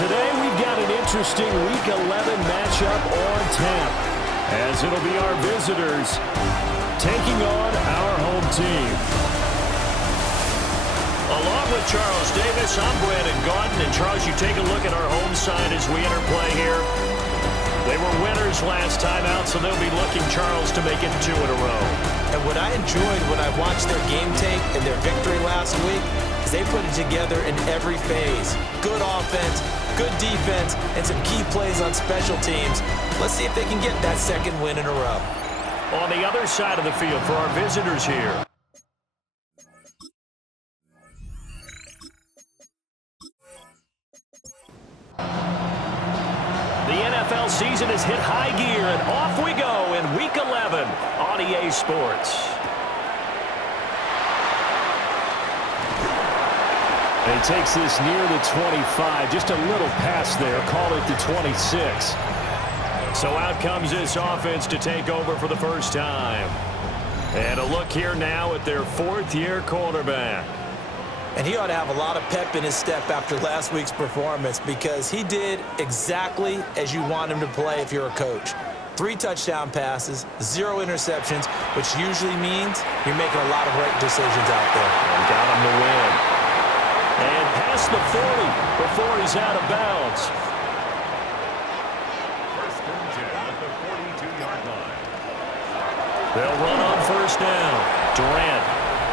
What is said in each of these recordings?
today we've got an interesting Week 11 matchup on tap, as it'll be our visitors taking on our home team. Along with Charles Davis, I'm Brandon Gaudin. And Charles, you take a look at our home side as we enter play here. They were winners last time out, so they'll be looking, Charles, to make it 2 in a row. And what I enjoyed when I watched their game tape and their victory last week is they put it together in every phase. Good offense, good defense, and some key plays on special teams. Let's see if they can get that second win in a row. On the other side of the field for our visitors here. The NFL season has hit high gear, and off we go in Week 11 on EA Sports. And he takes this near the 25, just a little pass there, call it the 26. So out comes this offense to take over for the first time. And a look here now at their fourth-year quarterback. And he ought to have a lot of pep in his step after last week's performance, because he did exactly as you want him to play if you're a coach. 3 touchdown passes, 0 interceptions, which usually means you're making a lot of right decisions out there. And got him to win. And past the 40 before he's out of bounds. First and 10 at the 42-yard line. They'll run on first down. Durant.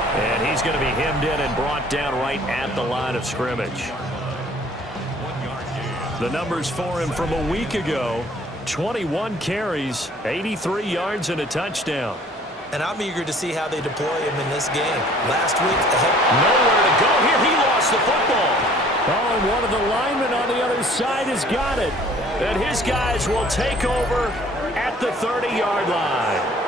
And he's going to be hemmed in and brought down right at the line of scrimmage. 1 yard gain. The numbers for him from a week ago: 21 carries, 83 yards, and a touchdown. And I'm eager to see how they deploy him in this game. Last week, nowhere to go here. He lost the football. Oh, and one of the linemen on the other side has got it. And his guys will take over at the 30-yard line.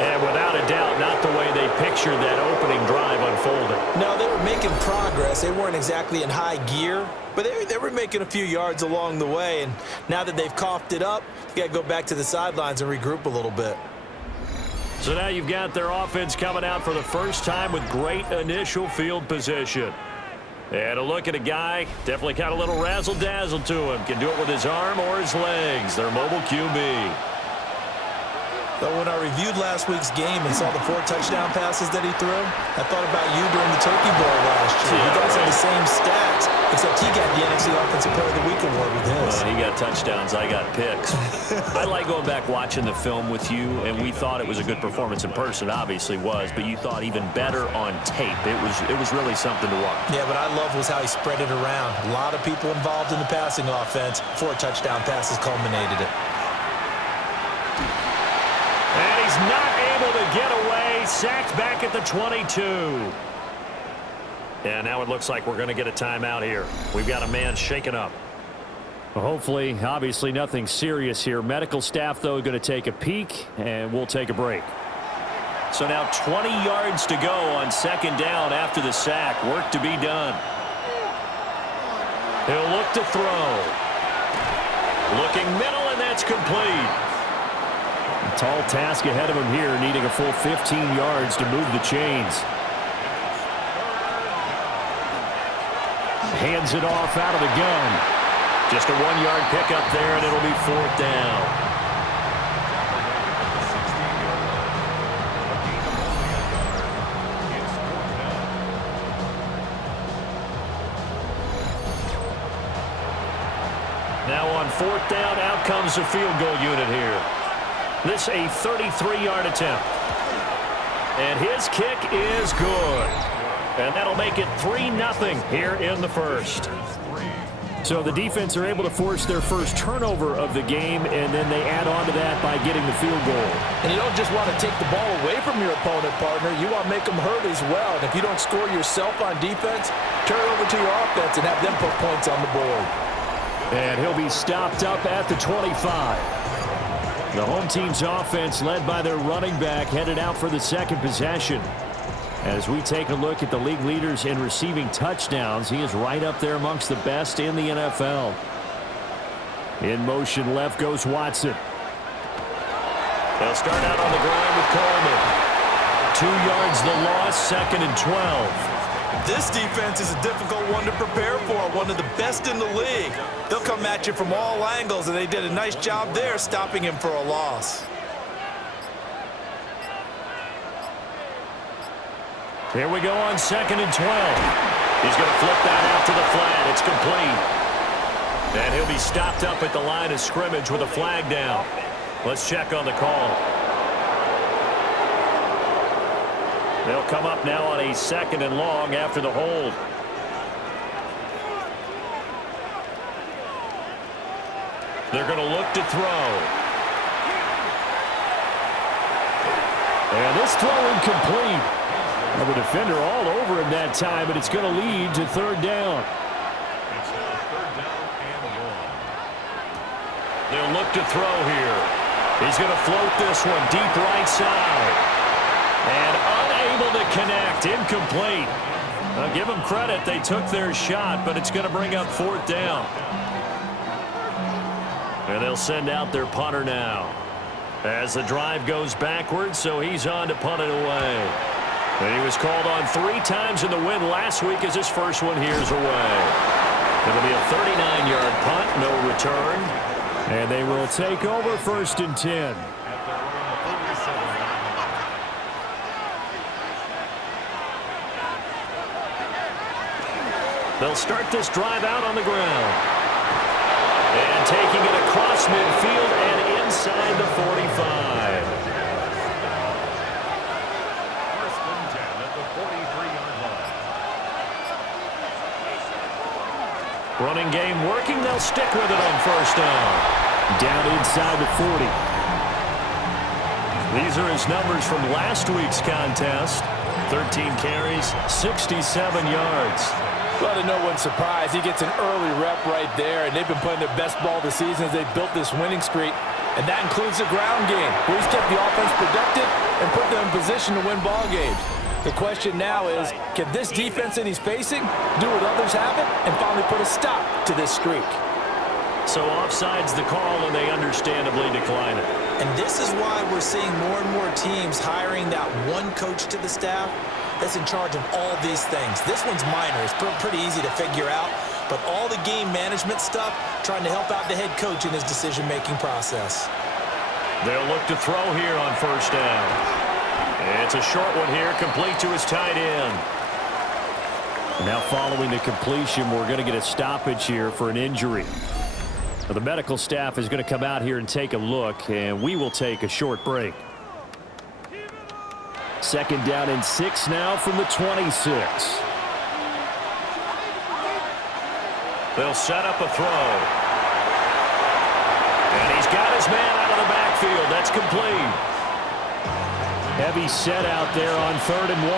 And without a doubt, not the way they pictured that opening drive unfolding. No, they were making progress. They weren't exactly in high gear, but they were making a few yards along the way. And now that they've coughed it up, you got to go back to the sidelines and regroup a little bit. So now you've got their offense coming out for the first time with great initial field position. And a look at a guy, definitely got a little razzle-dazzle to him. Can do it with his arm or his legs. Their mobile QB. But when I reviewed last week's game and saw the 4 touchdown passes that he threw, I thought about you during the Turkey Bowl last year. You guys had the same stats, except he got the NFC Offensive Player of the Week award with his. Well, he got touchdowns, I got picks. I like going back watching the film with you, and we thought it was a good performance in person. Obviously was, but you thought even better on tape. It was really something to watch. Yeah, but I love was how he spread it around. A lot of people involved in the passing offense. 4 touchdown passes culminated it. And he's not able to get away. Sacked back at the 22. And now it looks like we're going to get a timeout here. We've got a man shaken up. Well, hopefully, obviously nothing serious here. Medical staff, though, going to take a peek, and we'll take a break. So now 20 yards to go on second down after the sack. Work to be done. He'll look to throw. Looking middle, and that's complete. A tall task ahead of him here, needing a full 15 yards to move the chains. Hands it off out of the gun. Just a 1-yard pickup there, and it'll be 4th down. Now on 4th down, out comes the field goal unit here. This a 33-yard attempt. And his kick is good. And that'll make it 3-0 here in the first. So the defense are able to force their first turnover of the game, and then they add on to that by getting the field goal. And you don't just want to take the ball away from your opponent, partner. You want to make them hurt as well. And if you don't score yourself on defense, turn it over to your offense and have them put points on the board. And he'll be stopped up at the 25. The home team's offense, led by their running back, headed out for the second possession. As we take a look at the league leaders in receiving touchdowns, he is right up there amongst the best in the NFL. In motion left goes Watson. They'll start out on the ground with Coleman. 2 yards the loss, 2nd and 12. This defense is a difficult one to prepare for, one of the best in the league. They'll come at you from all angles, and they did a nice job there stopping him for a loss. Here we go on 2nd and 12. He's going to flip that out to the flat. It's complete. And he'll be stopped up at the line of scrimmage with a flag down. Let's check on the call. They'll come up now on a 2nd and long after the hold. They're going to look to throw. And this throw incomplete. Well, the defender all over him that time, but it's going to lead to 3rd down. It's now 3rd down and 1. They'll look to throw here. He's going to float this one deep right side. And unable to connect. Incomplete. I'll give them credit. They took their shot, but it's going to bring up 4th down. And they'll send out their punter now. As the drive goes backwards, so he's on to punt it away. And he was called on 3 times in the win last week as his first one here's away. It'll be a 39-yard punt, no return. And they will take over 1st and 10. They'll start this drive out on the ground. And taking it across midfield and inside the 45. 1st and 10 at the 43-yard line. Running game working. They'll stick with it on 1st down. Down inside the 40. These are his numbers from last week's contest. 13 carries, 67 yards. Well, to no one's surprise, he gets an early rep right there, and they've been playing their best ball this season as they built this winning streak. And that includes the ground game, where he's kept the offense productive and put them in position to win ball games. The question now is, can this defense that he's facing do what others haven't and finally put a stop to this streak? So offside's the call, and they understandably decline it. And this is why we're seeing more and more teams hiring that one coach to the staff that's in charge of all these things. This one's minor. It's pretty easy to figure out. But all the game management stuff, trying to help out the head coach in his decision-making process. They'll look to throw here on 1st down. It's a short one here, complete to his tight end. Now following the completion, we're going to get a stoppage here for an injury. Now, the medical staff is going to come out here and take a look, and we will take a short break. 2nd down and 6 now from the 26. They'll set up a throw. And he's got his man out of the backfield. That's complete. Heavy set out there on 3rd and 1.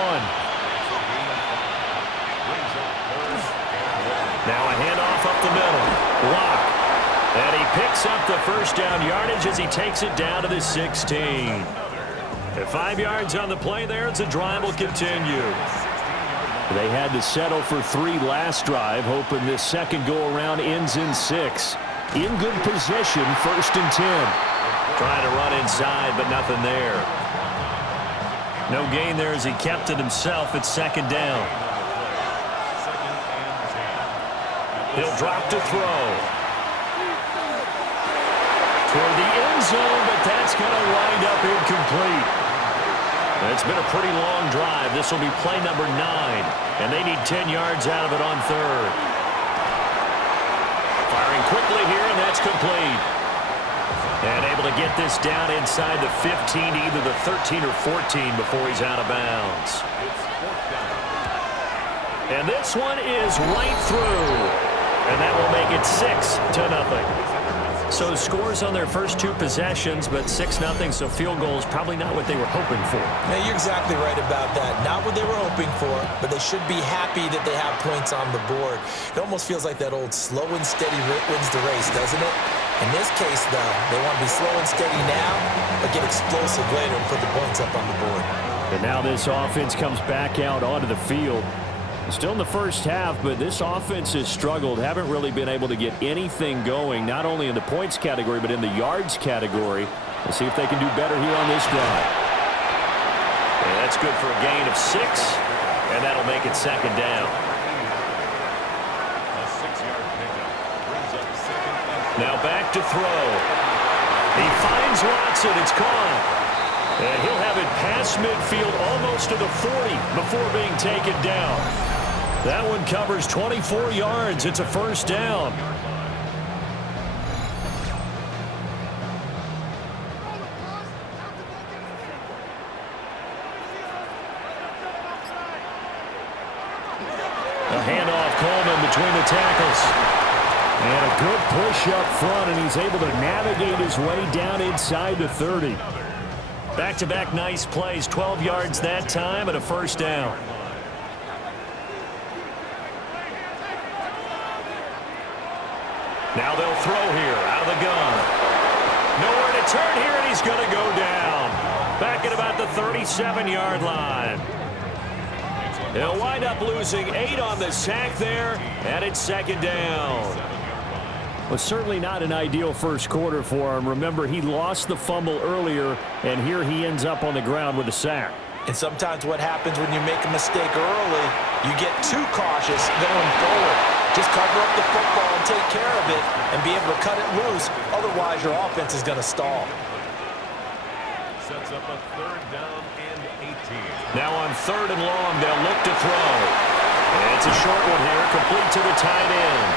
Now a handoff up the middle. Lock. And he picks up the 1st down yardage as he takes it down to the 16. At 5 yards on the play there, the drive will continue. They had to settle for 3 last drive, hoping this second go-around ends in 6. In good position, 1st and 10. Trying to run inside, but nothing there. No gain there as he kept it himself at 2nd down. He'll drop to throw. Toward the end zone, but that's going to wind up incomplete. It's been a pretty long drive. This will be play number 9, and they need 10 yards out of it on 3rd. Firing quickly here, and that's complete. And able to get this down inside the 15, either the 13 or 14 before he's out of bounds. And this one is right through, and that will make it 6-0. So scores on their first 2 possessions, but 6-0, so field goal is probably not what they were hoping for. Yeah, you're exactly right about that. Not what they were hoping for, but they should be happy that they have points on the board. It almost feels like that old slow and steady wins the race, doesn't it? In this case, though, they want to be slow and steady now, but get explosive later and put the points up on the board. And now this offense comes back out onto the field. Still in the first half, but this offense has struggled. Haven't really been able to get anything going, not only in the points category, but in the yards category. We'll see if they can do better here on this drive. And that's good for a gain of 6. And that'll make it second down. A 6-yard pickup brings up second and Now back to throw. He finds Watson. It's caught. And he'll have it past midfield almost to the 40 before being taken down. That one covers 24 yards. It's a first down. A handoff, Coleman between the tackles. And a good push up front, and he's able to navigate his way down inside the 30. Back-to-back nice plays, 12 yards that time and a first down. Now they'll throw here out of the gun. Nowhere to turn here, and he's going to go down. Back at about the 37-yard line. He'll wind up losing 8 on the sack there, and it's second down. Well, certainly not an ideal first quarter for him. Remember, he lost the fumble earlier, and here he ends up on the ground with a sack. And sometimes what happens when you make a mistake early, you get too cautious going forward. Just cover up the football and take care of it and be able to cut it loose. Otherwise, your offense is going to stall. sets up a 3rd down and 18. Now on 3rd and long, they'll look to throw. And it's a short one here, complete to the tight end.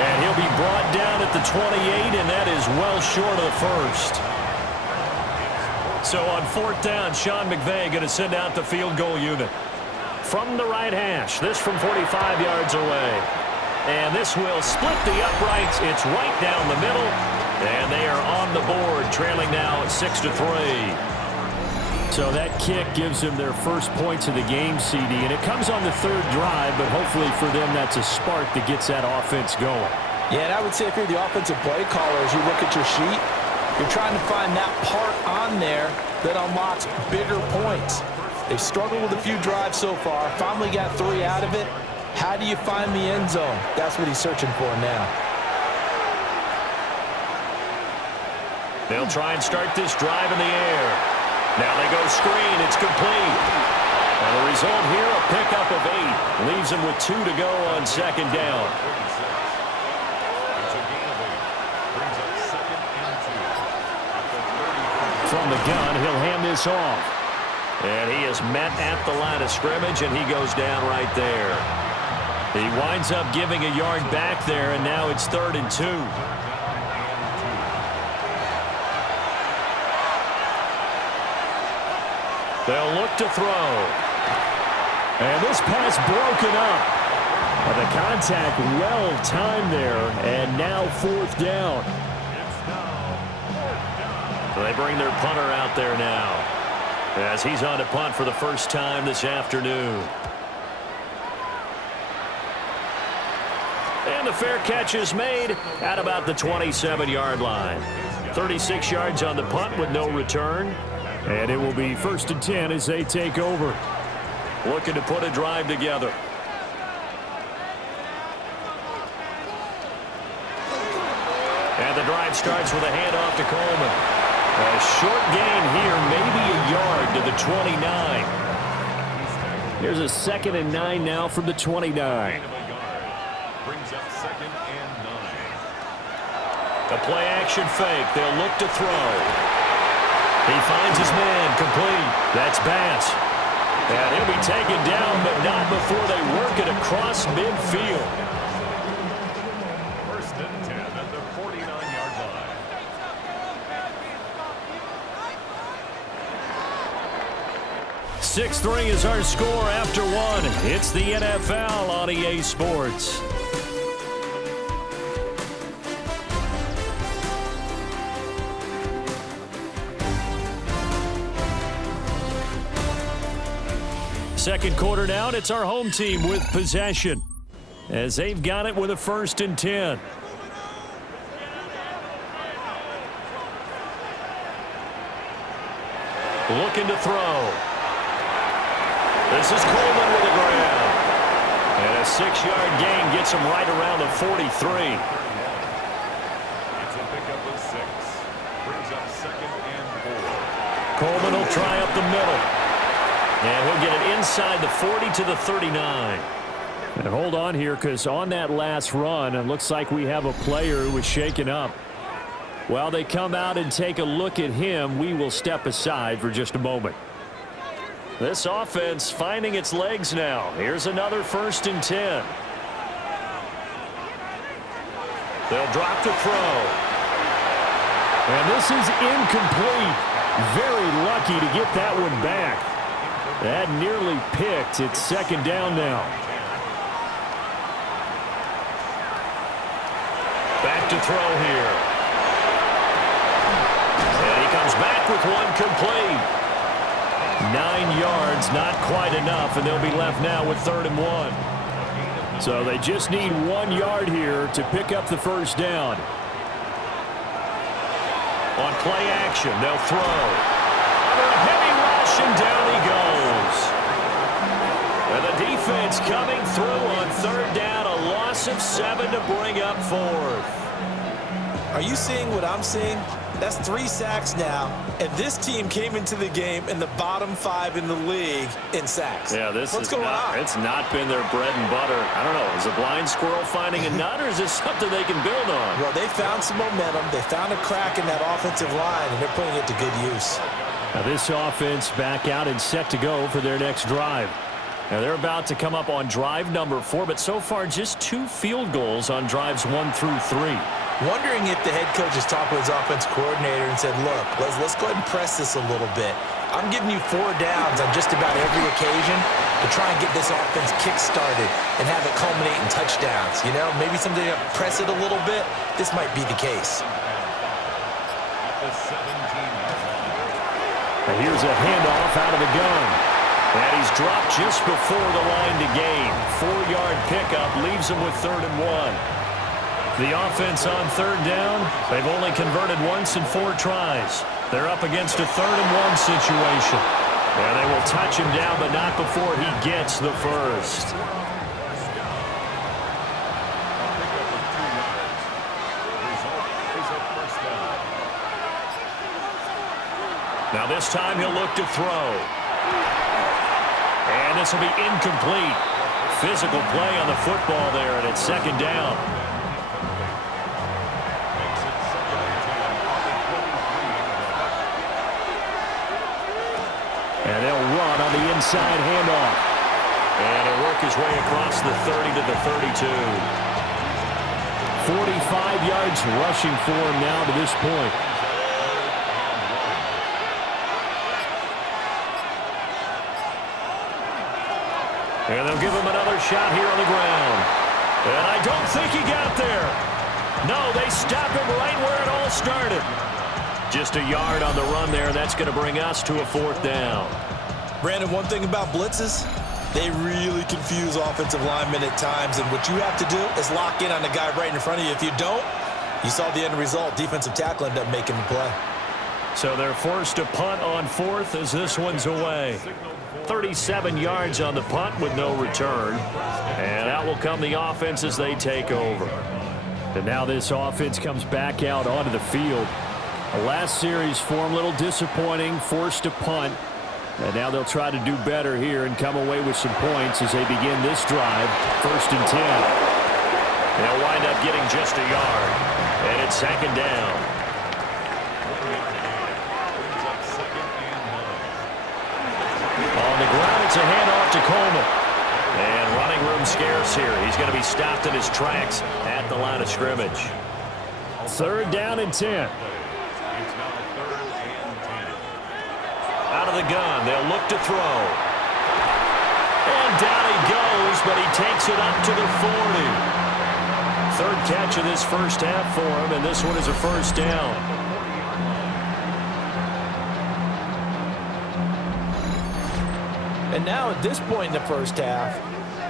And he'll be brought down at the 28, and that is well short of the first. So on 4th down, Sean McVay going to send out the field goal unit. From the right hash, this from 45 yards away. And this will split the uprights. It's right down the middle. And they are on the board, trailing now 6-3. So that kick gives them their first points of the game, CD. And it comes on the 3rd drive, but hopefully for them that's a spark that gets that offense going. Yeah, and I would say if you're the offensive play caller, as you look at your sheet, you're trying to find that part on there that unlocks bigger points. They've struggled with a few drives so far. Finally got 3 out of it. How do you find the end zone? That's what he's searching for now. They'll try and start this drive in the air. Now they go screen. It's complete. And the result here, a pickup of 8. Leaves them with 2 to go on 2nd down. It's a gain of 8. Brings up 2nd and 2. At the 30. From the gun, he'll hand this off. And he is met at the line of scrimmage, and he goes down right there. He winds up giving a yard back there, and now it's 3rd and 2. They'll look to throw. And this pass broken up. But the contact well timed there, and now 4th down. So they bring their punter out there now, as he's on to punt for the first time this afternoon. And the fair catch is made at about the 27-yard line. 36 yards on the punt with no return. And it will be 1st and 10 as they take over. Looking to put a drive together. And the drive starts with a handoff to Coleman. A short gain here, maybe a yard to the 29. Here's a 2nd and 9 now from the 29. Gain of a yard. Brings up 2nd and 9. A play action fake. They'll look to throw. He finds his man, complete. That's Bass. And he'll be taken down, but not before they work it across midfield. 1st and 10 at the 49-yard line. Six-3 is our score after 1. It's the NFL on EA Sports. Second quarter down, it's our home team with possession, as they've got it with a 1st and 10. Looking to throw. This is Coleman with a grab. And a 6-yard gain gets him right around the 43. It's a pickup of 6. Brings up 2nd and 4. Coleman will try up the middle. And he'll get it inside the 40 to the 39. And hold on here, because on that last run, it looks like we have a player who was shaken up. While they come out and take a look at him, we will step aside for just a moment. This offense finding its legs now. Here's another 1st and 10. They'll drop the throw. And this is incomplete. Very lucky to get that one back. That nearly picked. It's 2nd down now. Back to throw here. And he comes back with one complete. 9 yards, not quite enough, and they'll be left now with 3rd and 1. So they just need 1 yard here to pick up the 1st down. On play action, they'll throw. Under a heavy rush, and down he goes. And the defense coming through on 3rd down, a loss of 7 to bring up 4th. Are you seeing what I'm seeing? That's 3 sacks now, and this team came into the game in the bottom 5 in the league in sacks. Yeah, What's going on? It's not been their bread and butter. I don't know. Is a blind squirrel finding a nut, or is this something they can build on? Well, they found some momentum. They found a crack in that offensive line, and they're putting it to good use. Now this offense back out and set to go for their next drive. Now they're about to come up on drive number 4, but so far just 2 field goals on drives 1 through 3. Wondering if the head coach has talked with his offense coordinator and said, look, let's go ahead and press this a little bit. I'm giving you 4 downs on just about every occasion to try and get this offense kick-started and have it culminate in touchdowns. You know, maybe someday to press it a little bit. This might be the case. And here's a handoff out of the gun. And he's dropped just before the line to gain. 4-yard pickup leaves him with 3rd and 1. The offense on 3rd down, they've only converted once in 4 tries. They're up against a 3rd and 1 situation. And they will touch him down, but not before he gets the first. Now this time he'll look to throw. And this will be incomplete. Physical play on the football there, and it's 2nd down. And they'll run on the inside handoff. And he'll work his way across the 30 to the 32. 45 yards rushing for him now to this point. And they'll give him another shot here on the ground. And I don't think he got there. No, they stop him right where it all started. Just a yard on the run there. That's going to bring us to a 4th down. Brandon, one thing about blitzes, they really confuse offensive linemen at times, and what you have to do is lock in on the guy right in front of you. If you don't, you saw the end result. Defensive tackle ended up making the play. So they're forced to punt on 4th as this one's away. 37 yards on the punt with no return. And out will come the offense as they take over. And now this offense comes back out onto the field. The last series for them, a little disappointing, forced to punt. And now they'll try to do better here and come away with some points as they begin this drive. 1st and 10. They'll wind up getting just a yard. And it's 2nd down. On the ground, it's a handoff to Coleman. And running room scarce here. He's going to be stopped in his tracks at the line of scrimmage. 3rd down and 10. Out of the gun, they'll look to throw. And down he goes, but he takes it up to the 40. 3rd catch of this first half for him, and this one is a 1st down. And now at this point in the first half,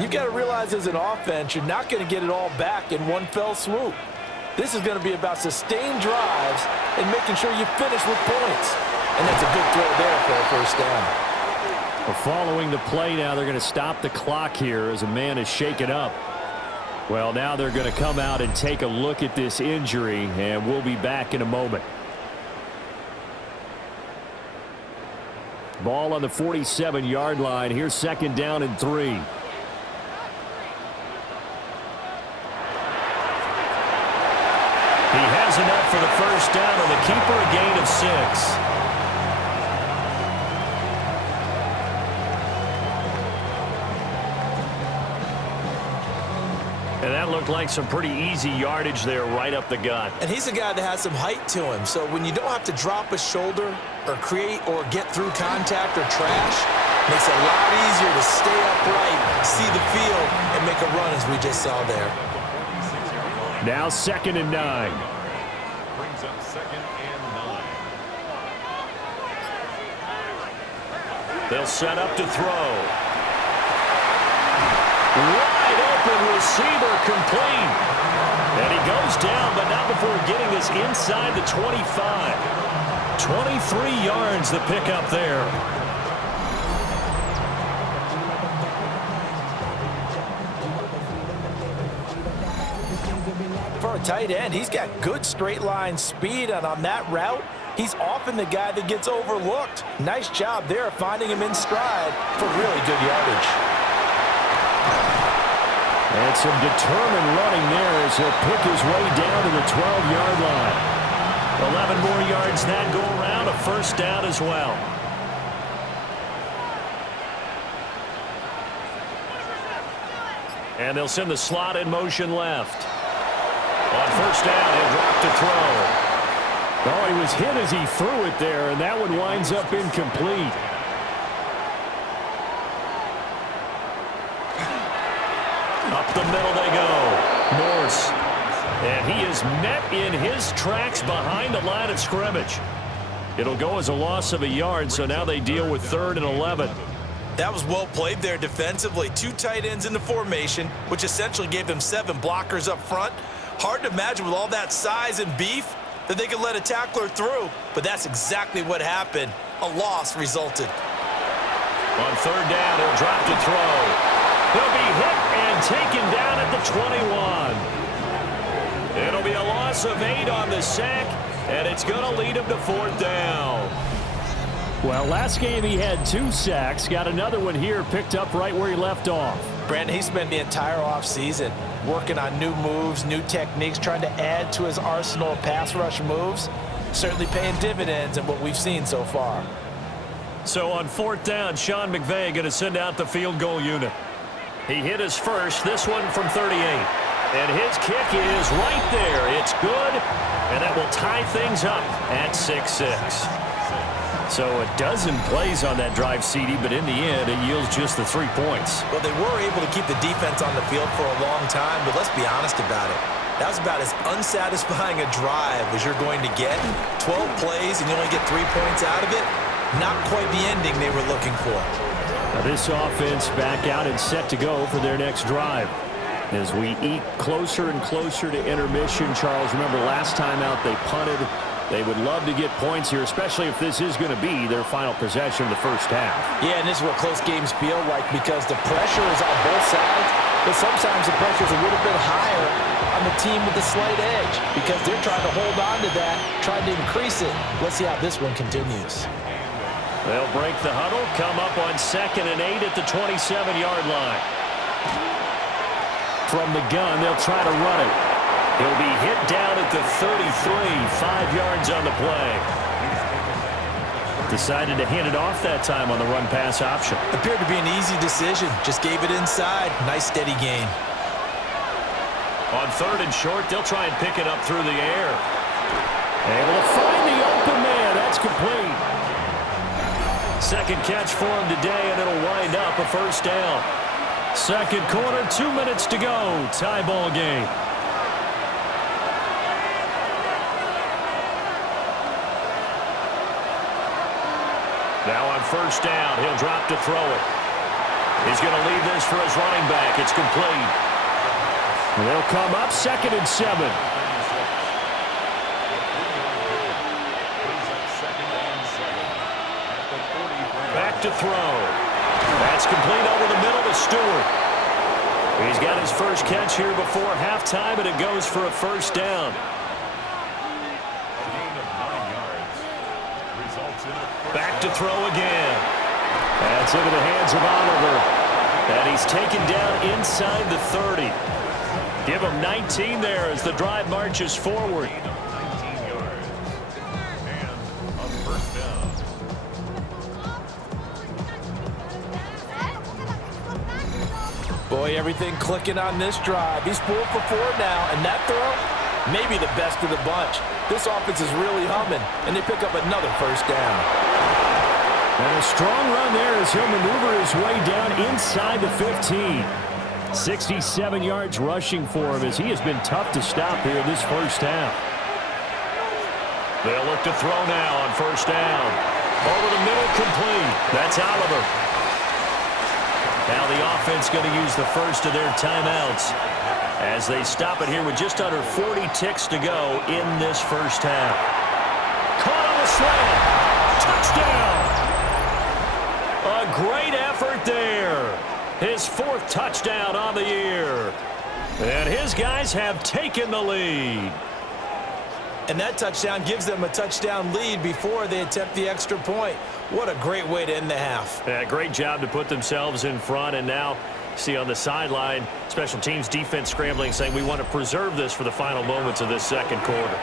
you've got to realize as an offense, you're not going to get it all back in one fell swoop. This is going to be about sustained drives and making sure you finish with points. And that's a good throw there for a 1st down. Well, following the play now, they're going to stop the clock here as a man is shaken up. Well, now they're going to come out and take a look at this injury, and we'll be back in a moment. Ball on the 47-yard line. Here's 2nd down and 3. He has enough for the first down on the keeper, a gain of 6. And that looked like some pretty easy yardage there right up the gut. And he's a guy that has some height to him. So when you don't have to drop a shoulder or create or get through contact or trash, makes it a lot easier to stay upright, see the field, and make a run as we just saw there. Now 2nd and 9. Brings up 2nd and 9. They'll set up to throw. Wide open receiver, complete. And he goes down, but not before getting this inside the 25. 23 yards the pickup there. For a tight end, he's got good straight line speed, and on that route, he's often the guy that gets overlooked. Nice job there of finding him in stride for really good yardage. And some determined running there as he'll pick his way down to the 12-yard line. 11 more yards that go around, a first down as well. And they'll send the slot in motion left. On first down, he'll drop to throw. Oh, he was hit as he threw it there, and that one winds up incomplete. Up the middle they go. Morse. And he is met in his tracks behind the line of scrimmage. It'll go as a loss of a yard, so now they deal with 3rd and 11. That was well played there defensively. 2 tight ends in the formation, which essentially gave them 7 blockers up front. Hard to imagine with all that size and beef that they could let a tackler through, but that's exactly what happened. A loss resulted. On 3rd down, he'll drop to throw. He'll be hit and taken down at the 21. It'll be a loss of 8 on the sack, and it's going to lead him to 4th down. Well, last game he had 2 sacks. Got another one here, picked up right where he left off. Brandon, he spent the entire offseason working on new moves, new techniques, trying to add to his arsenal of pass rush moves. Certainly paying dividends in what we've seen so far. So on 4th down, Sean McVay going to send out the field goal unit. He hit his first, this one from 38. And his kick is right there. It's good, and that will tie things up at 6-6. So a dozen plays on that drive, CD, but in the end, it yields just the 3 points. Well, they were able to keep the defense on the field for a long time, but let's be honest about it. That was about as unsatisfying a drive as you're going to get. 12 plays, and you only get 3 points out of it. Not quite the ending they were looking for. Now this offense back out and set to go for their next drive. As we eke closer and closer to intermission, Charles, remember last time out they punted. They would love to get points here, especially if this is going to be their final possession of the first half. Yeah, and this is what close games feel like because the pressure is on both sides, but sometimes the pressure is a little bit higher on the team with the slight edge because they're trying to hold on to that, trying to increase it. Let's see how this one continues. They'll break the huddle, come up on 2nd and 8 at the 27-yard line. From the gun, they'll try to run it. He'll be hit down at the 33, 5 yards on the play. Decided to hand it off that time on the run-pass option. Appeared to be an easy decision. Just gave it inside. Nice steady gain. On 3rd and short, they'll try and pick it up through the air. Able to find the open man. That's complete. Second catch for him today, and it'll wind up a first down. Second quarter, 2 minutes to go. Tie ball game. Now on first down, he'll drop to throw it. He's going to leave this for his running back. It's complete. They'll come up 2nd and 7. Back to throw. That's complete over the middle to Stewart. He's got his first catch here before halftime, and it goes for a first down. Back to throw again. That's into the hands of Oliver. And he's taken down inside the 30. Give him 19 there as the drive marches forward. 19 yards. And a first down. Boy, everything clicking on this drive. He's 4 for 4 now, and that throw, maybe the best of the bunch. This offense is really humming, and they pick up another first down. And a strong run there as he'll maneuver his way down inside the 15. 67 yards rushing for him as he has been tough to stop here in this first half. They'll look to throw now on first down. Over the middle, complete. That's Oliver. Now the offense going to use the first of their timeouts as they stop it here with just under 40 ticks to go in this first half. Caught on the slant. Touchdown. A great effort there. His 4th touchdown on the year. And his guys have taken the lead. And that touchdown gives them a touchdown lead before they attempt the extra point. What a great way to end the half. Yeah, great job to put themselves in front. And now, see on the sideline, special teams defense scrambling, saying we want to preserve this for the final moments of this second quarter.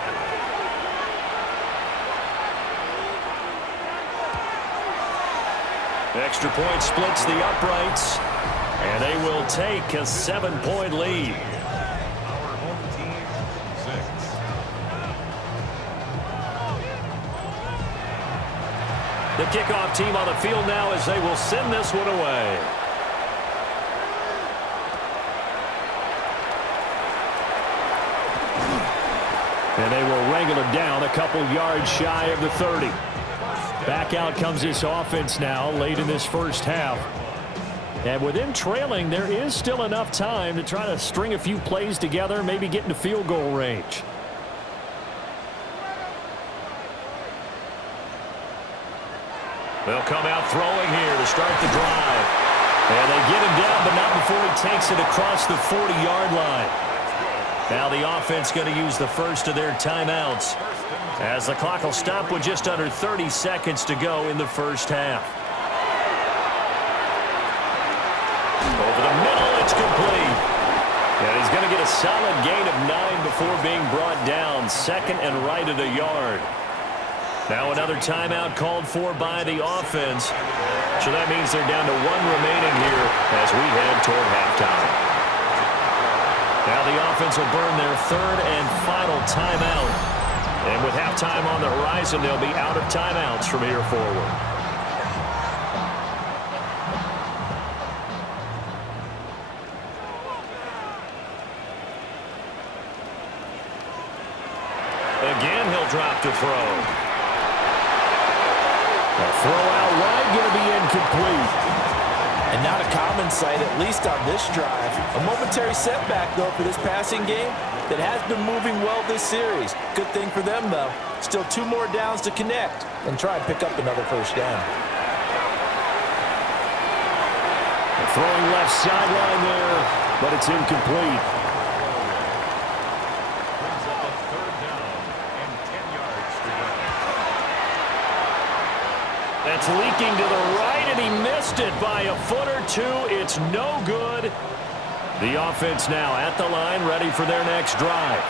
Extra point splits the uprights, and they will take a 7-point lead. Our home team, 6. The kickoff team on the field now as they will send this one away. And they will wrangle him down a couple yards shy of the 30. Back out comes this offense now late in this first half. And with them trailing, there is still enough time to try to string a few plays together, maybe get into field goal range. They'll come out throwing here to start the drive. And they get him down, but not before he takes it across the 40-yard line. Now the offense going to use the first of their timeouts as the clock will stop with just under 30 seconds to go in the first half. Over the middle, it's complete. And he's going to get a solid gain of 9 before being brought down. Second and right at a yard. Now another timeout called for by the offense. So that means they're down to 1 remaining here as we head toward halftime. Now the offense will burn their 3rd and final timeout. And with halftime on the horizon, they'll be out of timeouts from here forward. Again, he'll drop to throw. A throw out wide, going to be incomplete. And not a common sight, at least on this drive. A momentary setback, though, for this passing game that has been moving well this series. Good thing for them, though. Still 2 more downs to connect and try and pick up another first down. Throwing left sideline there, but it's incomplete. Brings up a 3rd down and 10 yards to go. That's leaking to the right, and he missed it by a foot or 2. It's no good. The offense now at the line, ready for their next drive.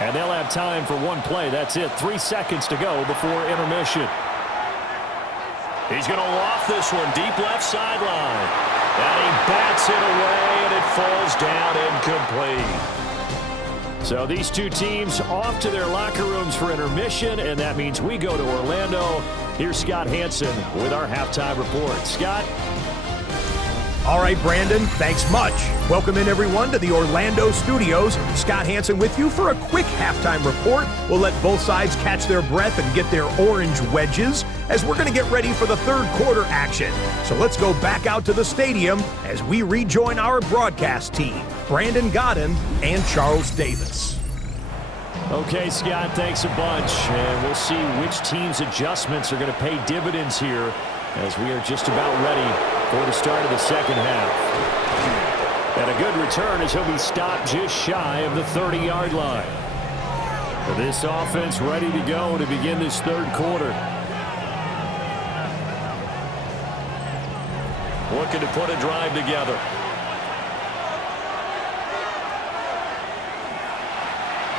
And they'll have time for 1 play. That's it. 3 seconds to go before intermission. He's going to loft this one deep left sideline. And he bats it away, and it falls down incomplete. So these two teams off to their locker rooms for intermission, and that means we go to Orlando. Here's Scott Hansen with our halftime report. Scott? All right, Brandon, thanks much. Welcome in, everyone, to the Orlando studios. Scott Hansen with you for a quick halftime report. We'll let both sides catch their breath and get their orange wedges as we're going to get ready for the 3rd quarter action. So let's go back out to the stadium as we rejoin our broadcast team, Brandon Godden and Charles Davis. Okay, Scott, thanks a bunch. And we'll see which team's adjustments are going to pay dividends here as we are just about ready for the start of the second half. And a good return as he'll be stopped just shy of the 30-yard line. This offense ready to go to begin this 3rd quarter. looking to put a drive together.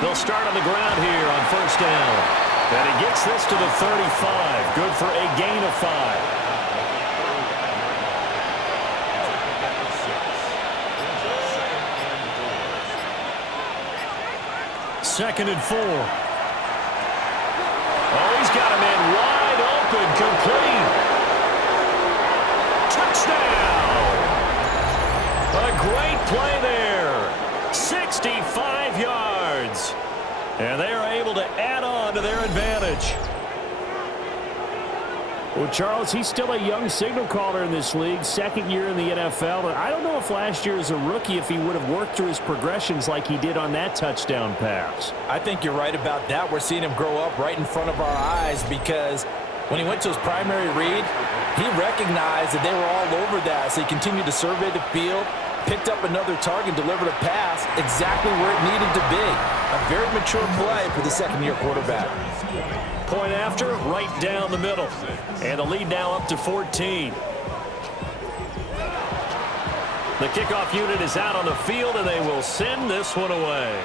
They'll start on the ground here on first down. And he gets this to the 35. Good for a gain of 5. Second and 4. Oh, he's got a man wide open, complete. Touchdown! A great play there. 65 yards. And they are able to add on to their advantage. Well, Charles, he's still a young signal caller in this league, second year in the NFL. And I don't know if last year as a rookie, if he would have worked through his progressions like he did on that touchdown pass. I think you're right about that. We're seeing him grow up right in front of our eyes because when he went to his primary read, he recognized that they were all over that. So he continued to survey the field, picked up another target, delivered a pass exactly where it needed to be. A very mature play for the second-year quarterback. Point after, right down the middle. And the lead now up to 14. The kickoff unit is out on the field, and they will send this one away.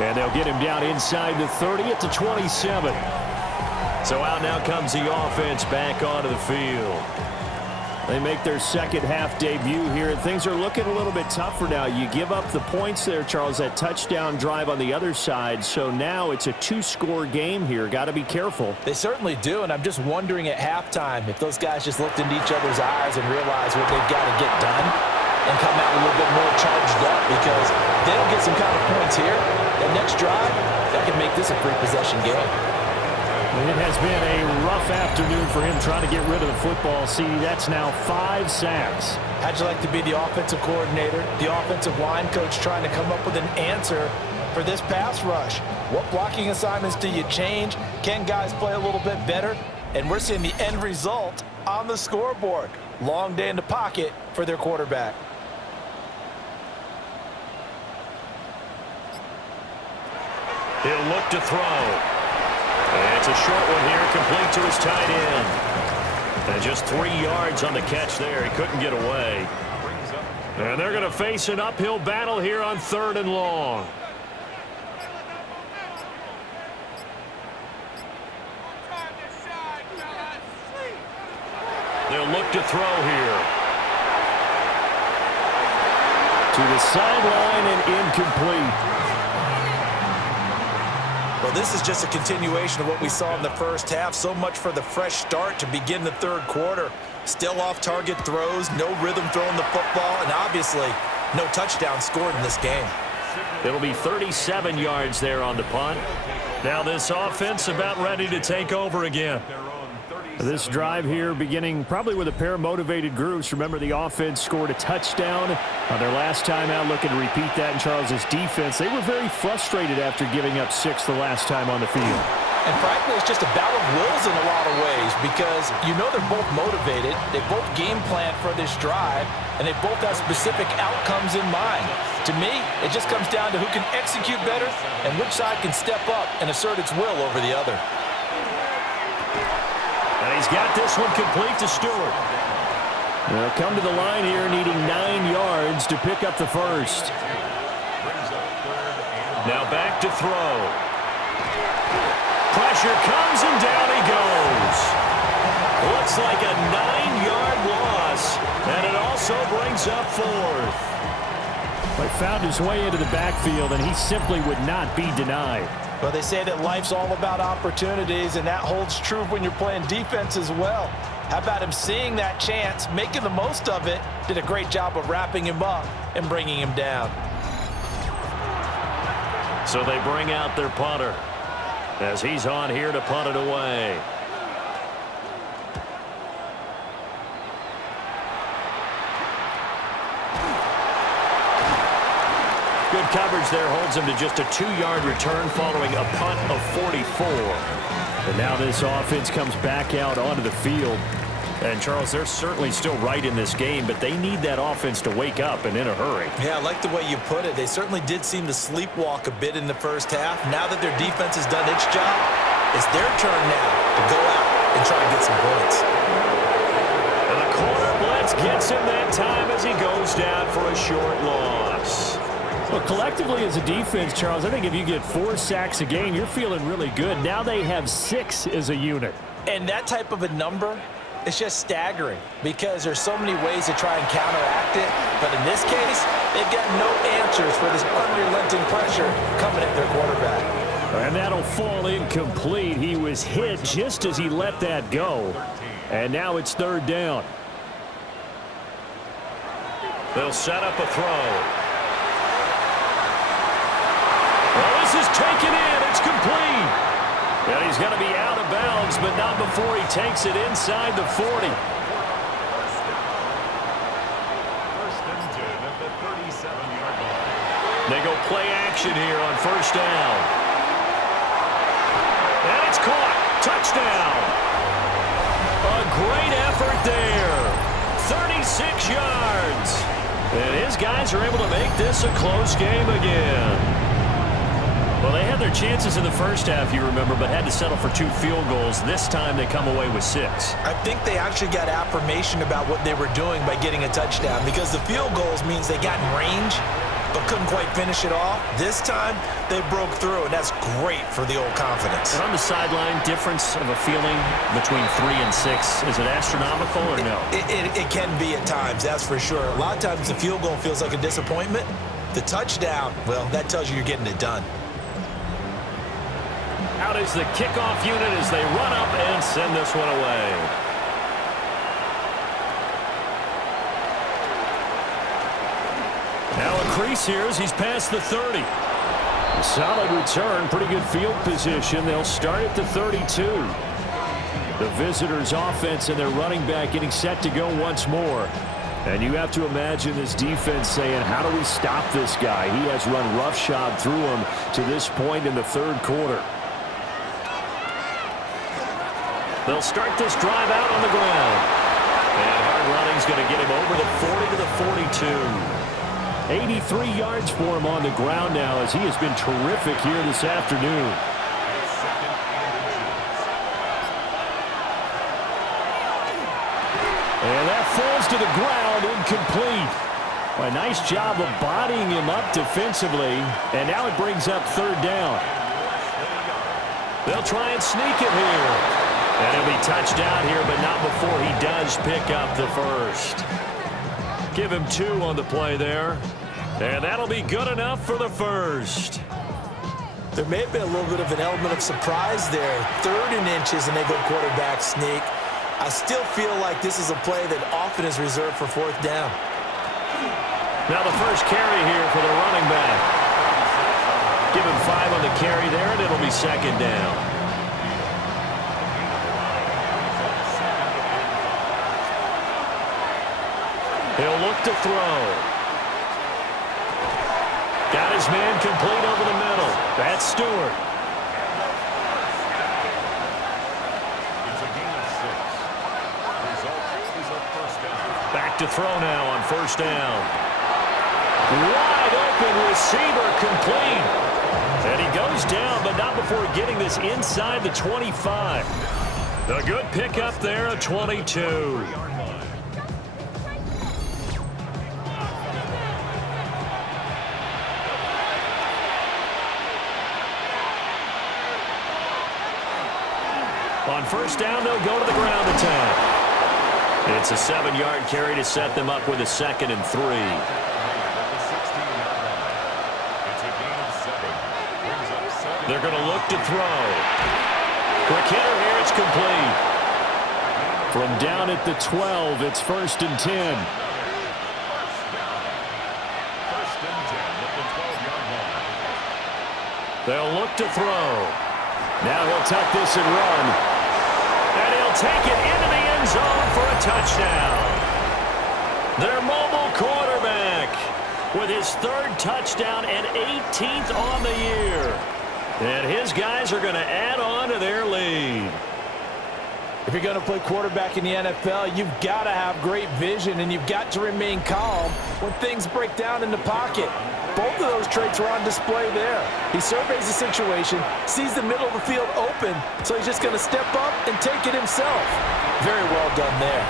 And they'll get him down inside the 30 at the 27. So out now comes the offense back onto the field. They make their second half debut here, and things are looking a little bit tougher now. You give up the points there, Charles, that touchdown drive on the other side. So now it's a two-score game here. Got to be careful. They certainly do, and I'm just wondering at halftime if those guys just looked into each other's eyes and realized what they've got to get done and come out a little bit more charged up, because if they don't get some kind of points here, that next drive, that could make this a three-possession game. It has been a rough afternoon for him trying to get rid of the football. See, that's now 5 sacks. How'd you like to be the offensive coordinator, the offensive line coach, trying to come up with an answer for this pass rush? What blocking assignments do you change? Can guys play a little bit better? And we're seeing the end result on the scoreboard. Long day in the pocket for their quarterback. He'll look to throw. And it's a short one here, complete to his tight end. And just 3 yards on the catch there. He couldn't get away. And they're going to face an uphill battle here on 3rd and long. They'll look to throw here. To the sideline and incomplete. Well, this is just a continuation of what we saw in the first half. So much for the fresh start to begin the third quarter. Still off-target throws, no rhythm throwing the football, and obviously no touchdown scored in this game. It'll be 37 yards there on the punt. Now this offense about ready to take over again. This drive here beginning probably with a pair of motivated groups. Remember, the offense scored a touchdown on their last time out, looking to repeat that in Charles's defense. They were very frustrated after giving up 6 the last time on the field. And frankly, it's just a battle of wills in a lot of ways, because you know they're both motivated, they both game plan for this drive, and they both have specific outcomes in mind. To me, it just comes down to who can execute better and which side can step up and assert its will over the other. And he's got this one complete to Stewart. They'll come to the line here needing 9 yards to pick up the first. Now back to throw. Pressure comes and down he goes. Looks like a 9-yard loss, and it also brings up 4th. But found his way into the backfield, and he simply would not be denied. Well, they say that life's all about opportunities, and that holds true when you're playing defense as well. How about him seeing that chance, making the most of it, did a great job of wrapping him up and bringing him down. So they bring out their punter as he's on here to punt it away. Good coverage there holds him to just a 2-yard return following a punt of 44. And now this offense comes back out onto the field. And, Charles, they're certainly still right in this game, but they need that offense to wake up and in a hurry. Yeah, I like the way you put it. They certainly did seem to sleepwalk a bit in the first half. Now that their defense has done its job, It's their turn now to go out and try and get some points. And the corner blitz gets him that time as he goes down for a short loss. Well, collectively as a defense, Charles, I think if you get 4 sacks a game, you're feeling really good. Now they have 6 as a unit. And that type of a number, it's just staggering because there's so many ways to try and counteract it. But in this case, they've got no answers for this unrelenting pressure coming at their quarterback. And that'll fall incomplete. He was hit just as he let that go. And now it's 3rd down. They'll set up a throw. Well, this is taken in. It's complete. And he's going to be out of bounds, but not before he takes it inside the 40. First and 10 at the 37-yard line. They go play action here on 1st down. And it's caught. Touchdown. A great effort there. 36 yards. And his guys are able to make this a close game again. Well, they had their chances in the first half, you remember, but had to settle for 2 field goals. This time they come away with 6. I think they actually got affirmation about what they were doing by getting a touchdown because the field goals means they got in range but couldn't quite finish it off. This time, they broke through, and that's great for the old confidence. And on the sideline, difference of a feeling between 3 and 6, is it astronomical or no? It can be at times, that's for sure. A lot of times the field goal feels like a disappointment. The touchdown, well, that tells you you're getting it done. Out is the kickoff unit as they run up and send this one away. Now a crease here as he's past the 30. Solid return, pretty good field position. They'll start at the 32. The visitors' offense and their running back getting set to go once more. And you have to imagine this defense saying, how do we stop this guy? He has run roughshod through him to this point in the 3rd quarter. They'll start this drive out on the ground. And hard running's going to get him over the 40 to the 42. 83 yards for him on the ground now as he has been terrific here this afternoon. And that falls to the ground, incomplete. A nice job of bodying him up defensively. And now it brings up 3rd down. They'll try and sneak it here. And he'll be touched down here, but not before he does pick up the 1st. Give him 2 on the play there. And that'll be good enough for the 1st. There may have been a little bit of an element of surprise there. 3rd and inches, and they go quarterback sneak. I still feel like this is a play that often is reserved for 4th down. Now the first carry here for the running back. Give him 5 on the carry there, and it'll be 2nd down. He'll look to throw. Got his man complete over the middle. That's Stewart. It's a gain of 6. Result is a 1st down. Back to throw now on 1st down. Wide open receiver complete. And he goes down, but not before getting this inside the 25. A good pickup there, a 22. On 1st down, they'll go to the ground attack. It's a 7-yard carry to set them up with a 2nd and 3. They're going to look to throw. Quick hitter here, it's complete. From down at the 12, it's 1st and 10. They'll look to throw. Now he'll tuck this and run. And he'll take it into the end zone for a touchdown. Their mobile quarterback with his 3rd touchdown and 18th on the year. And his guys are going to add on to their lead. If you're going to play quarterback in the NFL, you've got to have great vision, and you've got to remain calm when things break down in the pocket. Both of those traits were on display there. He surveys the situation, sees the middle of the field open, so he's just going to step up and take it himself. Very well done there.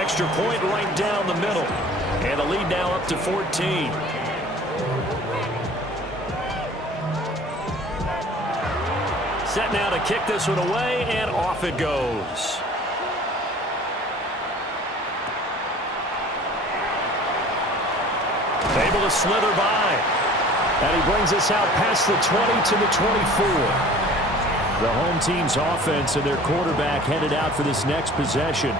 Extra point right down the middle. And the lead now up to 14. Set now to kick this one away, and off it goes. Able to slither by. And he brings us out past the 20 to the 24. The home team's offense and their quarterback headed out for this next possession.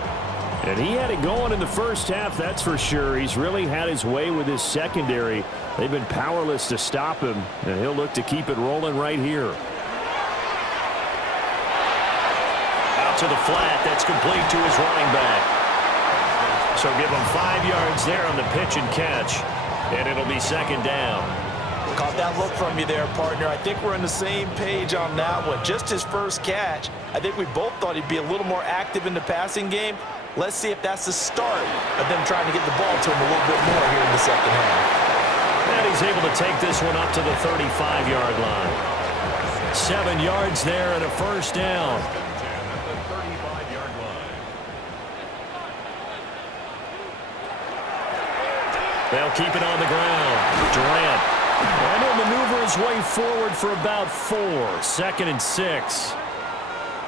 And he had it going in the first half, that's for sure. He's really had his way with his secondary. They've been powerless to stop him, and he'll look to keep it rolling right here. Out to the flat. That's complete to his running back. So give him 5 yards there on the pitch and catch, and it'll be second down. Caught that look from you there, partner. I think we're on the same page on that one. Just his first catch. I think we both thought he'd be a little more active in the passing game. Let's see if that's the start of them trying to get the ball to him a little bit more here in the second half. And he's able to take this one up to the 35-yard line. 7 yards there and a first down. They'll keep it on the ground. Durant. And he'll maneuver his way forward for about 4. 2nd and 6.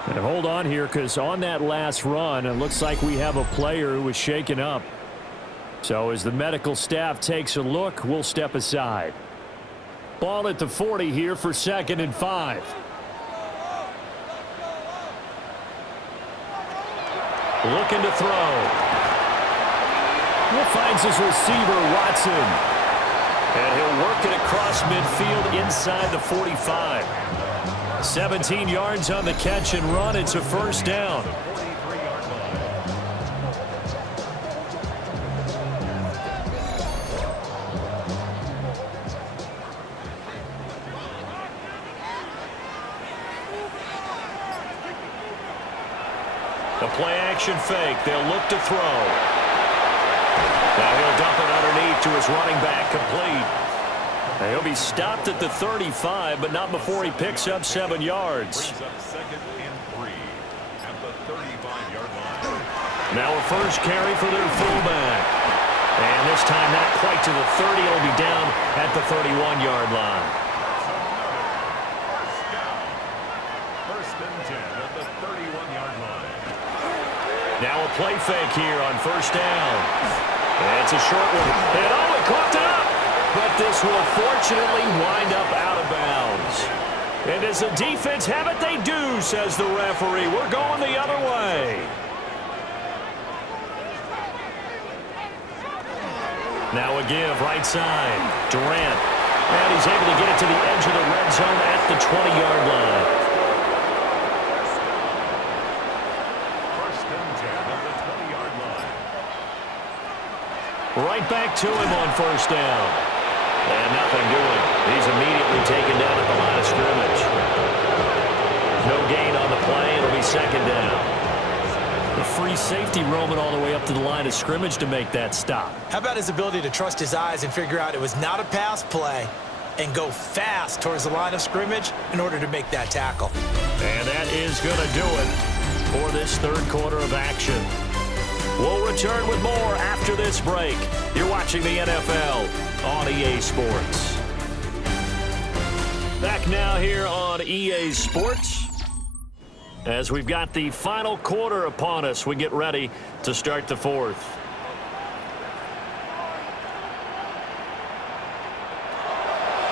And hold on here, because on that last run, it looks like we have a player who was shaken up. So as the medical staff takes a look, we'll step aside. Ball at the 40 here for 2nd and 5. Looking to throw. He finds his receiver, Watson. And he'll work it across midfield inside the 45. 17 yards on the catch and run. It's a first down. The play action fake. They'll look to throw. Now he'll dump it underneath to his running back, complete. He'll be stopped at the 35, but not before he picks up 7 yards. Now a first carry for their fullback. And this time not quite to the 30. It'll be down at the 31-yard line. First and 10 at the 31-yard line. Now a play fake here on first down. And it's a short one. And oh, it caught it up. But this will fortunately wind up out of bounds. And does the defense have it? They do, says the referee. We're going the other way. Now a give, right side. Durant. And he's able to get it to the edge of the red zone at the 20-yard line. First and 10 at the 20-yard line. Right back to him on first down. And nothing doing. He's immediately taken down at the line of scrimmage. No gain on the play. It'll be second down. The free safety roaming all the way up to the line of scrimmage to make that stop. How about his ability to trust his eyes and figure out it was not a pass play and go fast towards the line of scrimmage in order to make that tackle. And that is going to do it for this third quarter of action. We'll return with more after this break. You're watching the NFL on EA Sports. Back now here on EA Sports. As we've got the final quarter upon us, we get ready to start the fourth.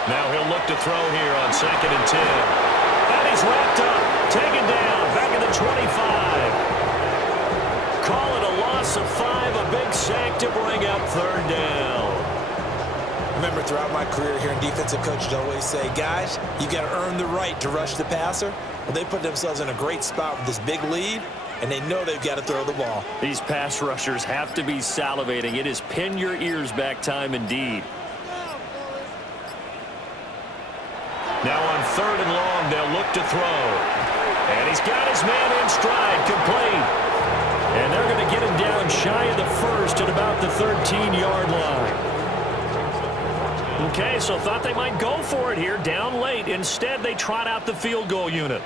Now he'll look to throw here on 2nd and 10. And he's wrapped up, taken down, back at the 25. Call it a loss of 5, a big sack to bring up third down. Remember, throughout my career here in defensive coaches always say, guys, you got to earn the right to rush the passer. Well, they put themselves in a great spot with this big lead, and they know they've got to throw the ball. These pass rushers have to be salivating. It is pin your ears back time indeed. Now on 3rd and long, they'll look to throw. And he's got his man in stride, complete. And they're going to get him down shy of the first at about the 13-yard line. Okay, so thought they might go for it here, down late. Instead, they trot out the field goal unit.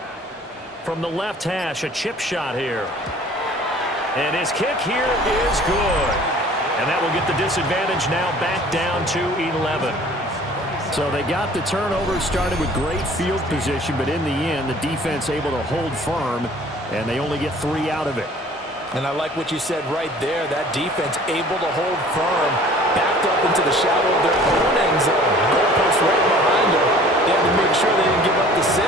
From the left hash, a chip shot here. And his kick here is good. And that will get the disadvantage now back down to 11. So they got the turnover, started with great field position, but in the end, the defense able to hold firm, and they only get 3 out of it. And I like what you said right there. That defense able to hold firm, backed up into the shadow of their own end zone. Goalpost right behind them. They had to make sure they didn't give up the 6.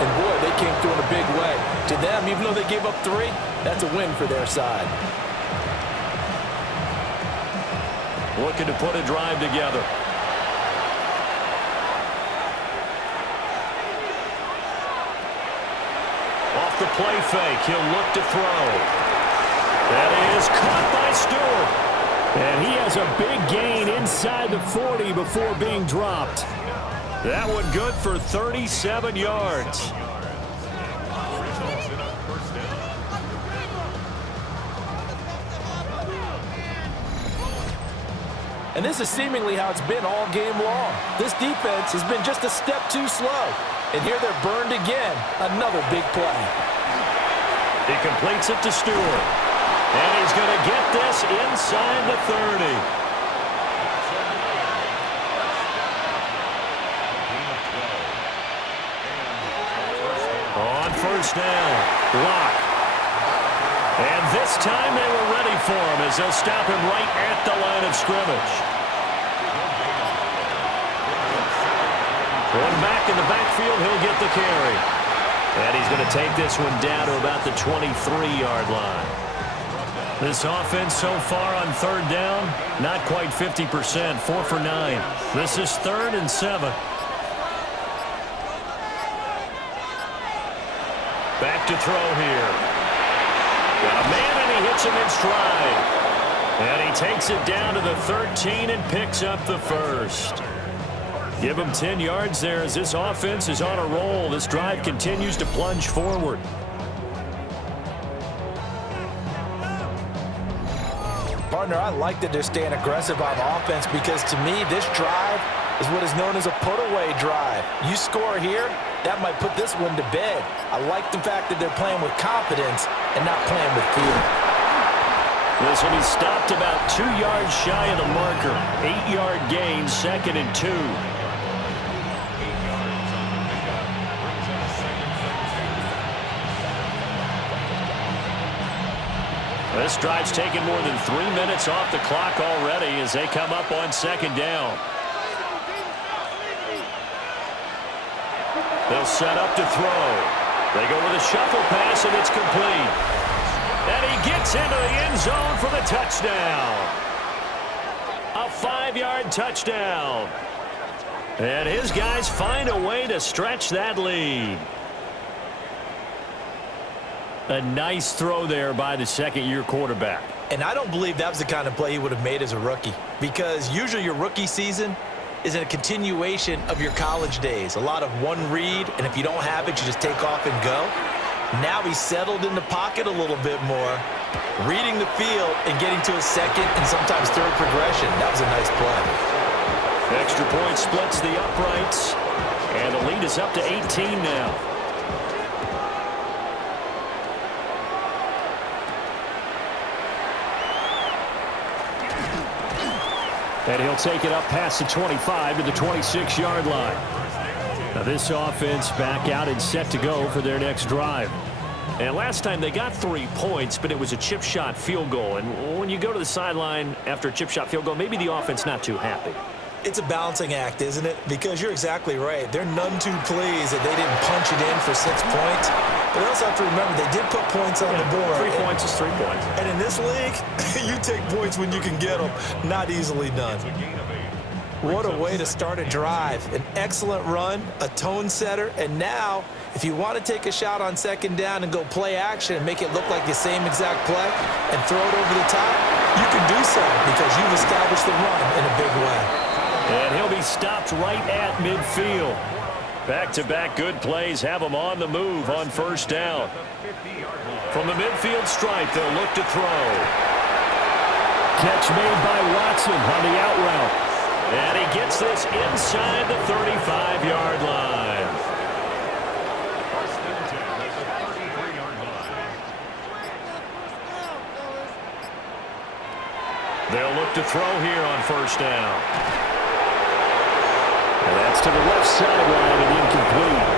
And boy, they came through in a big way. To them, even though they gave up 3, that's a win for their side. Looking to put a drive together. Off the play fake, he'll look to throw. That is caught by Stewart. And he has a big gain inside the 40 before being dropped. That one good for 37 yards. And this is seemingly how it's been all game long. This defense has been just a step too slow. And here they're burned again. Another big play. He completes it to Stewart. And he's going to get this inside the 30. On first down, Locke. And this time they were ready for him as they'll stop him right at the line of scrimmage. One back in the backfield, he'll get the carry. And he's going to take this one down to about the 23-yard line. This offense so far on third down, not quite 50%, 4 for 9. This is 3rd and 7. Back to throw here. Got a man, and he hits him in stride. And he takes it down to the 13 and picks up the first. Give him 10 yards there as this offense is on a roll. This drive continues to plunge forward. Partner, I like that they're staying aggressive on offense because to me, this drive is what is known as a put-away drive. You score here, that might put this one to bed. I like the fact that they're playing with confidence and not playing with fear. This will be stopped about 2 yards shy of the marker. 8-yard gain, 2nd and 2. This drive's taken more than 3 minutes off the clock already as they come up on 2nd down. They'll set up to throw. They go with a shuffle pass, and it's complete. And he gets into the end zone for the touchdown. A 5-yard touchdown. And his guys find a way to stretch that lead. A nice throw there by the second-year quarterback. And I don't believe that was the kind of play he would have made as a rookie because usually your rookie season is a continuation of your college days. A lot of one read, and if you don't have it, you just take off and go. Now he's settled in the pocket a little bit more, reading the field and getting to a second and sometimes third progression. That was a nice play. Extra point splits the uprights, and the lead is up to 18 now. And he'll take it up past the 25 to the 26-yard line. Now this offense back out and set to go for their next drive. And last time they got 3 points, but it was a chip shot field goal. And when you go to the sideline after a chip shot field goal, maybe the offense not too happy. It's a balancing act, isn't it? Because you're exactly right. They're none too pleased that they didn't punch it in for 6 points. But they also have to remember they did put points on the board. 3 points is 3 points. And in this league, you take points when you can get them. Not easily done. What a way to start a drive. An excellent run, a tone setter, and now if you want to take a shot on 2nd down and go play action and make it look like the same exact play and throw it over the top, you can do so because you've established the run in a big way. And he'll be stopped right at midfield. Back-to-back good plays have them on the move on first down. From the midfield stripe, they'll look to throw. Catch made by Watson on the out route. And he gets this inside the 35-yard line. First and 10 at the 33-yard line. They'll look to throw here on first down. And that's to the left sideline and incomplete.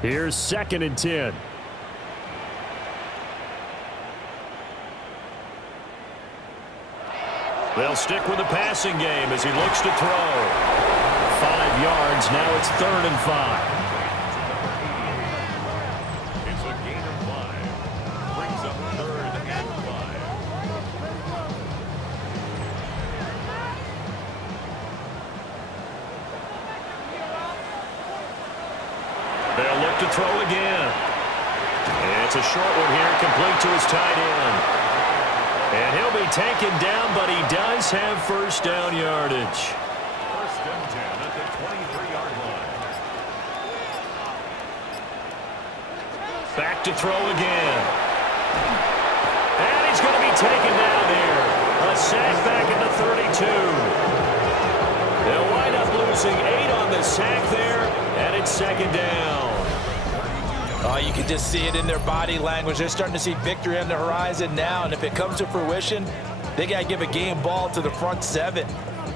Here's 2nd and 10. They'll stick with the passing game as he looks to throw. 5 yards. Now it's 3rd and 5. It's a gain of 5. Brings up 3rd and 5. They'll look to throw again. It's a short one here, complete to his tight end. And he'll be taken down, but he does have first down yardage. First and 10 at the 23-yard line. Back to throw again. And he's going to be taken down here. A sack back at the 32. They'll wind up losing 8 on the sack there, and it's 2nd down. Oh, you can just see it in their body language. They're starting to see victory on the horizon now, and if it comes to fruition, they got to give a game ball to the front 7.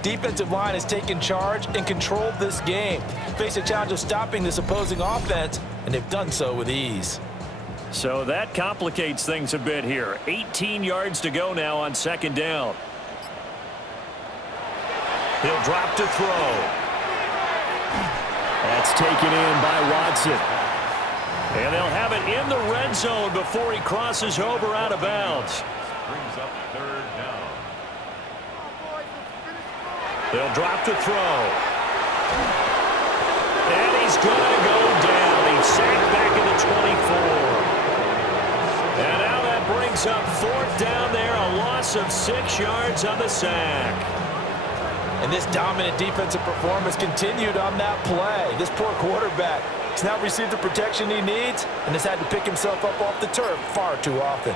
Defensive line has taken charge and controlled this game. Face a challenge of stopping this opposing offense, and they've done so with ease. So that complicates things a bit here. 18 yards to go now on 2nd down. He'll drop to throw. That's taken in by Watson. And they'll have it in the red zone before he crosses over out of bounds. Brings up 3rd down. They'll drop to throw. And he's going to go down. He's sacked back at the 24. And now that brings up 4th down there, a loss of 6 yards on the sack. And this dominant defensive performance continued on that play. This poor quarterback has not received the protection he needs and has had to pick himself up off the turf far too often.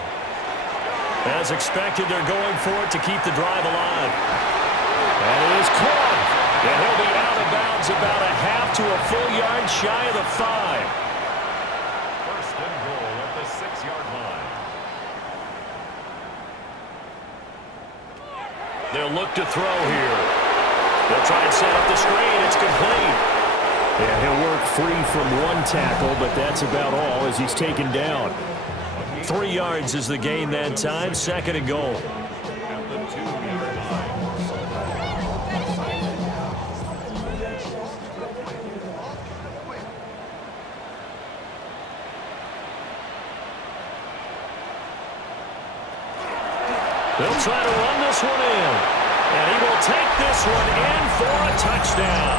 As expected, they're going for it to keep the drive alive. And it is caught. And he'll be out of bounds about a half to a full yard shy of the 5. First and goal at the 6-yard line. They'll look to throw here. They'll try and set up the screen. It's complete. Yeah, he'll work free from one tackle, but that's about all as he's taken down. 3 yards is the gain that time. 2nd and goal. At the 2-yard line. They'll try to run this one in. And he will take this one in for a touchdown.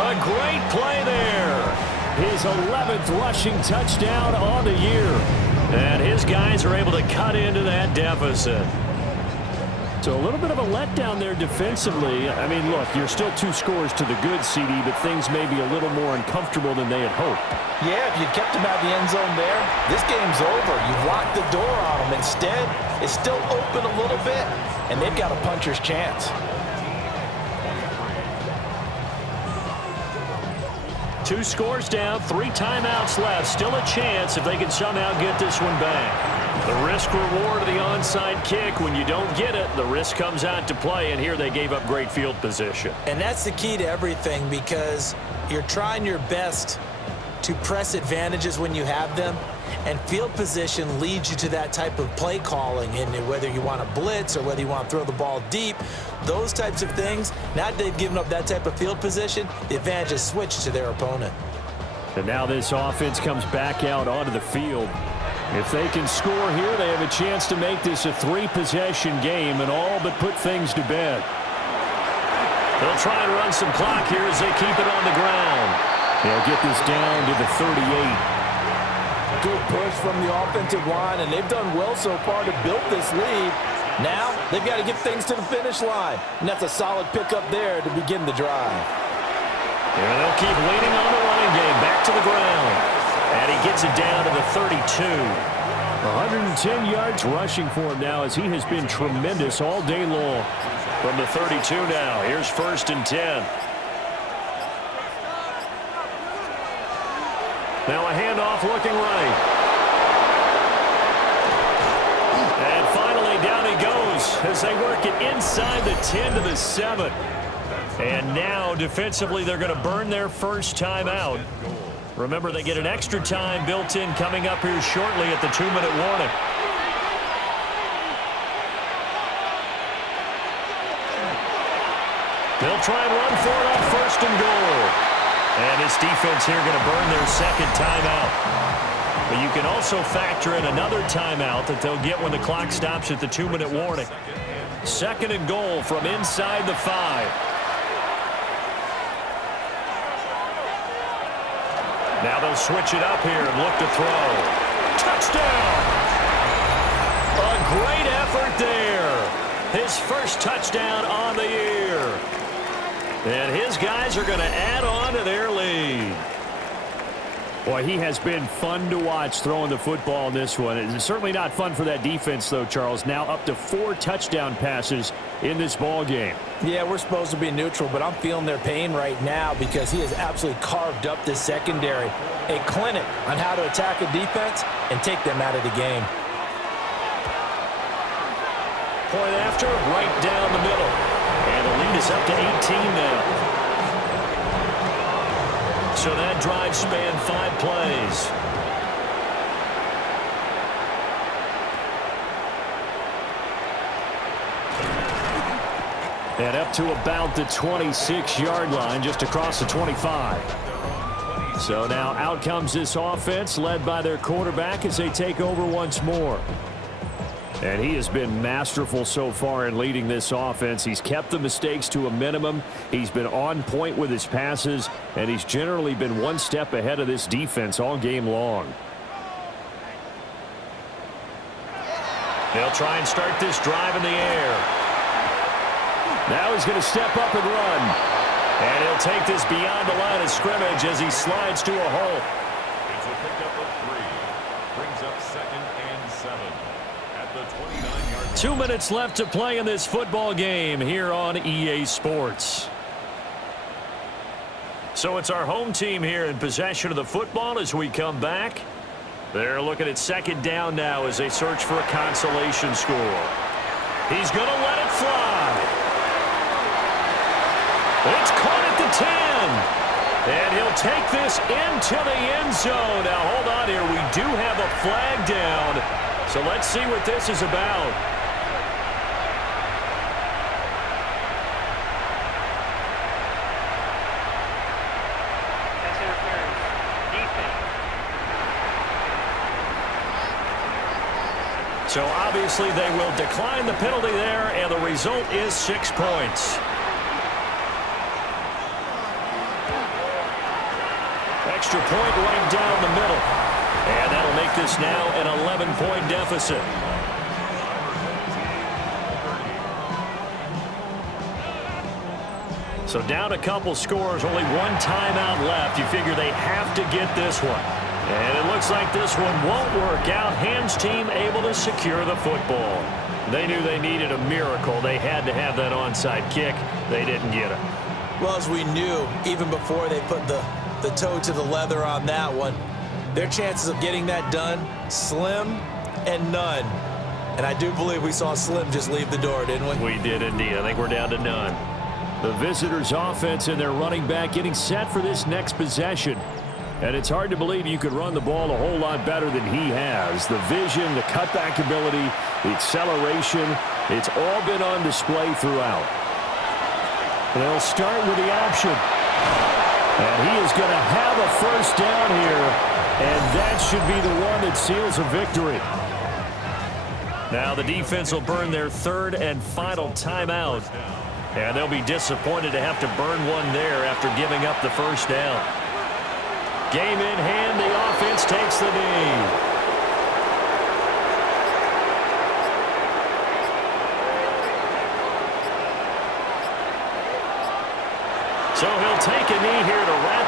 A great play there. His 11th rushing touchdown on the year. And his guys are able to cut into that deficit. So a little bit of a letdown there defensively. I mean, look, you're still 2 scores to the good, CD, but things may be a little more uncomfortable than they had hoped. Yeah, if you'd kept him out of the end zone there, this game's over. You've locked the door on him. Instead, it's still open a little bit, and they've got a puncher's chance. 2 scores down, 3 timeouts left. Still a chance if they can somehow get this one back. The risk reward of the onside kick. When you don't get it, the risk comes out to play, and here they gave up great field position. And that's the key to everything, because you're trying your best to press advantages when you have them, and field position leads you to that type of play calling. And whether you want to blitz or whether you want to throw the ball deep, those types of things, now that they've given up that type of field position, the advantage is switched to their opponent. And now this offense comes back out onto the field. If they can score here, they have a chance to make this a 3-possession game and all but put things to bed. They'll try and run some clock here as they keep it on the ground. They'll get this down to the 38. good push from the offensive line, and they've done well so far to build this lead. Now, they've got to get things to the finish line, and that's a solid pickup there to begin the drive. Yeah, they'll keep leaning on the running game. Back to the ground. And he gets it down to the 32. 110 yards rushing for him now as he has been tremendous all day long. From the 32 now. Here's 1st and 10. Now a handoff looking right. And finally down he goes as they work it inside the 10 to the 7. And now defensively they're going to burn their first timeout. Remember, they get an extra time built in coming up here shortly at the 2-minute warning. They'll try and run for it on 1st and goal. And this defense here going to burn their second timeout. But you can also factor in another timeout that they'll get when the clock stops at the 2-minute warning. 2nd and goal from inside the 5. Now they'll switch it up here and look to throw. Touchdown! A great effort there. His first touchdown on the year. And his guys are going to add on to their lead. Boy, he has been fun to watch throwing the football in this one. It's certainly not fun for that defense, though, Charles. Now up to 4 touchdown passes in this ball game. Yeah, we're supposed to be neutral, but I'm feeling their pain right now because he has absolutely carved up this secondary. A clinic on how to attack a defense and take them out of the game. Point after, right down the middle. And the lead is up to 18 now. So that drive spanned 5 plays. And up to about the 26-yard line, just across the 25. So now out comes this offense, led by their quarterback as they take over once more. And he has been masterful so far in leading this offense. He's kept the mistakes to a minimum. He's been on point with his passes, and he's generally been one step ahead of this defense all game long. They'll try and start this drive in the air. Now he's going to step up and run. And he'll take this beyond the line of scrimmage as he slides to a hole. It's a pickup of 3. Brings up 2nd and 7. At the 29-yard 2 minutes left to play in this football game here on EA Sports. So it's our home team here in possession of the football as we come back. They're looking at 2nd down now as they search for a consolation score. He's going to let it fly. It's caught at the 10. And he'll take this into the end zone. Now, hold on here. We do have a flag down. So let's see what this is about. That's interference. Defense. So obviously they will decline the penalty there, and the result is 6 points. Extra point right down the middle. And that'll make this now an 11-point deficit. So down a couple scores, only 1 timeout left. You figure they have to get this one. And it looks like this one won't work out. Ham's team able to secure the football. They knew they needed a miracle. They had to have that onside kick. They didn't get it. Well, as we knew, even before they put the toe to the leather on that one, their chances of getting that done, slim and none. And I do believe we saw Slim just leave the door, didn't we? We did indeed. I think we're down to none. The visitors' offense and their running back getting set for this next possession. And it's hard to believe you could run the ball a whole lot better than he has. The vision, the cutback ability, the acceleration, it's all been on display throughout. They'll start with the option. And he is going to have a first down here, and that should be the one that seals a victory. Now the defense will burn their 3rd and final timeout. And they'll be disappointed to have to burn one there after giving up the first down. Game in hand, the offense takes the knee. So he'll take a knee here to wrap